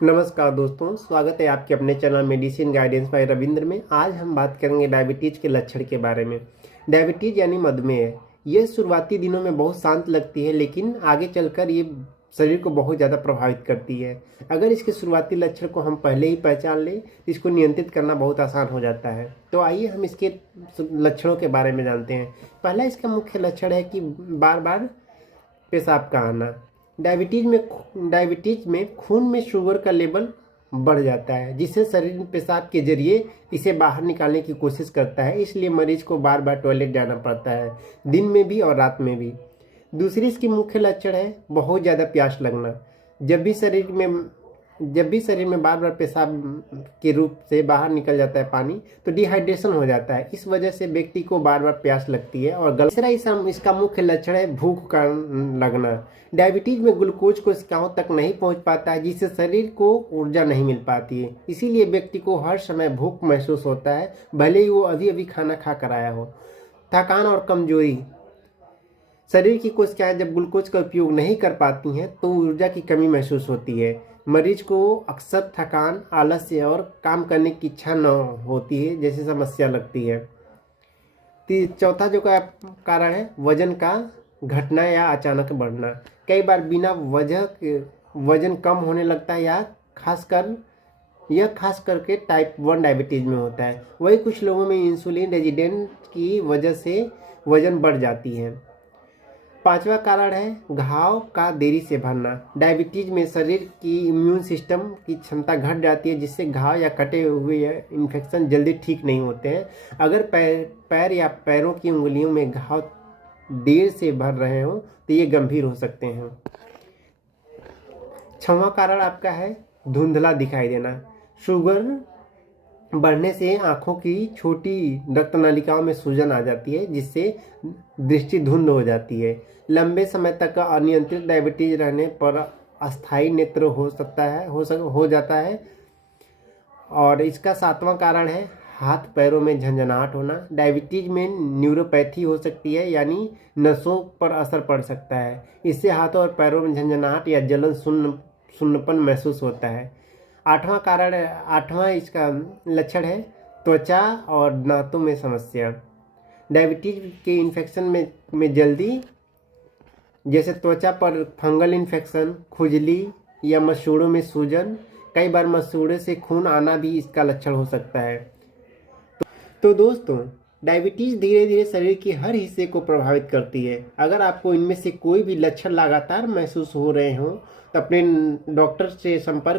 नमस्कार दोस्तों, स्वागत है आपके अपने channel medicine guidance bye Ravindra में। आज हम बात करेंगे डायबिटीज़ के लक्षण के बारे में। डायबिटीज़ यानी मधुमेह, ये शुरुआती दिनों में बहुत शांत लगती है, लेकिन आगे चलकर ये शरीर को बहुत ज़्यादा प्रभावित करती है। अगर इसके शुरुआती लक्षण को हम पहले ही पहचान लें तो इसको नियंत्रित करना बहुत आसान हो जाता है। तो आइए हम इसके लक्षणों के बारे में जानते हैं। पहला इसका मुख्य लक्षण है कि बार बार पेशाब का आना। डायबिटीज में खून में शुगर का लेवल बढ़ जाता है, जिससे शरीर पेशाब के जरिए इसे बाहर निकालने की कोशिश करता है। इसलिए मरीज को बार बार टॉयलेट जाना पड़ता है, दिन में भी और रात में भी। दूसरी इसकी मुख्य लक्षण है बहुत ज़्यादा प्यास लगना। जब भी शरीर में बार बार पेशाब के रूप से बाहर निकल जाता है पानी, तो डिहाइड्रेशन हो जाता है। इस वजह से व्यक्ति को बार बार प्यास लगती है। और तीसरा इसका मुख्य लक्षण है भूख का लगना। डायबिटीज में ग्लूकोज कोशिकाओं तक नहीं पहुंच पाता है, जिससे शरीर को ऊर्जा नहीं मिल पाती है। इसीलिए व्यक्ति को हर समय भूख महसूस होता है, भले ही वो अभी अभी खाना खा कर आया हो। थकान और कमजोरी, शरीर की कोशिकाएं जब ग्लूकोज का उपयोग नहीं कर पाती हैं तो ऊर्जा की कमी महसूस होती है। मरीज को अक्सर थकान, आलस्य और काम करने की इच्छा न होती है जैसी समस्या लगती है। चौथा जो का कारण है वजन का घटना या अचानक बढ़ना। कई बार बिना वजह के वजन कम होने लगता है, यह खास करके टाइप 1 डायबिटीज में होता है। वही कुछ लोगों में इंसुलिन रेजिस्टेंस की वजह से वजन बढ़ जाती है। पांचवा कारण है घाव का देरी से भरना। डायबिटीज में शरीर की इम्यून सिस्टम की क्षमता घट जाती है, जिससे घाव या कटे हुए इन्फेक्शन जल्दी ठीक नहीं होते हैं। अगर पैर या पैरों की उंगलियों में घाव देर से भर रहे हो तो ये गंभीर हो सकते हैं। छठवां कारण आपका है धुंधला दिखाई देना। शुगर बढ़ने से आंखों की छोटी रक्तनलिकाओं में सूजन आ जाती है, जिससे दृष्टि धुंध हो जाती है। लंबे समय तक अनियंत्रित डायबिटीज रहने पर अस्थायी नेत्र हो जाता है। और इसका सातवां कारण है हाथ पैरों में झंझनाहट होना। डायबिटीज में न्यूरोपैथी हो सकती है, यानी नसों पर असर पड़ सकता है। इससे हाथों और पैरों में झंझनाहट या जलन सुन्नपन महसूस होता है। आठवां इसका लक्षण है त्वचा और दांतों में समस्या। डायबिटीज के इन्फेक्शन में जल्दी, जैसे त्वचा पर फंगल इन्फेक्शन, खुजली या मसूड़ों में सूजन। कई बार मसूड़े से खून आना भी इसका लक्षण हो सकता है। तो दोस्तों, डायबिटीज धीरे धीरे शरीर के हर हिस्से को प्रभावित करती है। अगर आपको इनमें से कोई भी लक्षण लगातार महसूस हो रहे हो तो अपने डॉक्टर से संपर्क